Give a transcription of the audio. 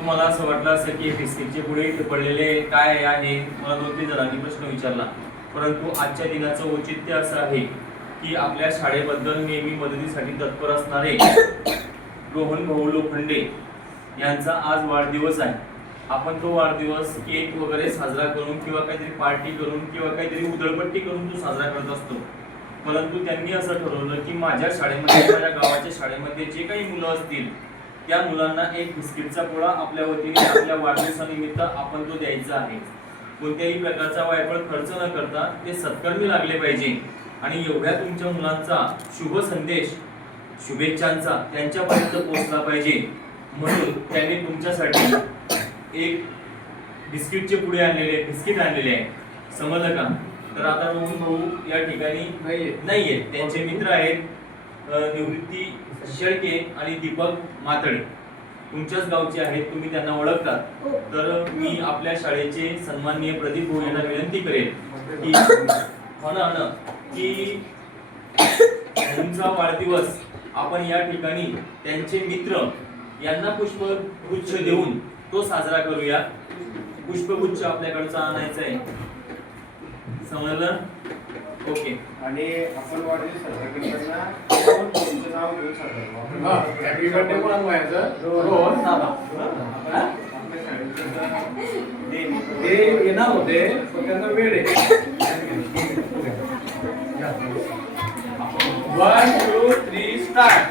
तुम्हाला असं वाटलं असं की बिस्किटचे पुढे पडलेले काय आहे, मला 2-3 जणांनी प्रश्न विचारला. परंतु आजच्या दिनाचं औचित्य असं आहे की आपल्या शाळेबद्दल नेहमी मदतीसाठी तत्पर असणारे रोहन भाऊ लोखंडे यांचा आज वाढदिवस आहे. आपण तो वाढदिवस केक वगैरे साजरा करून किंवा काहीतरी पार्टी करून किंवा काहीतरी उधळपट्टी करून तो साजरा करत असतो. परंतु त्यांनी असं ठरवलं की माझ्या शाळेमध्ये, माझ्या गावाच्या शाळेमध्ये जे काही मुलं असतील त्या मुलांना एक बिस्किटचा पोळा आपल्या वतीने आपल्या वाढदिवसानिमित्त आपण तो द्यायचा आहे. कोणत्याही प्रकारचा वायफळ खर्च न करता ते सत्कर्मी लागले पाहिजे आणि एवढ्या तुमच्या मुलांचा शुभ संदेश, शुभेच्छांचा त्यांच्यापर्यंत पोहोचला पाहिजे, म्हणून त्यांनी तुमच्यासाठी एक बिस्किटचे पुढे आणलेले बिस्किट आणलेले आहे. समजलं का? तर आता रोहन भाऊ या ठिकाणी नाहीये, त्यांचे मित्र आहेत निवृत्ती शेळके आणि दीपक मातळे, तुमच्याच गावचे आहेत, तुम्ही त्यांना ओळखतात. तर मी आपल्या शाळेचे सन्माननीय प्रदीप भाऊ यांना विनंती करेन की की तुमचा वाढदिवस आपण या ठिकाणी त्यांचे मित्र यांना पुष्पगुच्छ देऊन तो साजरा करूया. पुष्पगुच्छ आपल्याकडचा आणायचा आहे, समजलं? ओके. आणि आपण वाढदिवस साजरा करताना तुमचं नाव घेऊन साजरा करू. हॅपी बर्थडे पण व्हायचं. रोहन आपल्या शाळेत ते येणार होते पण त्यांना वेळ आहे. 1 2 3 स्टार्ट.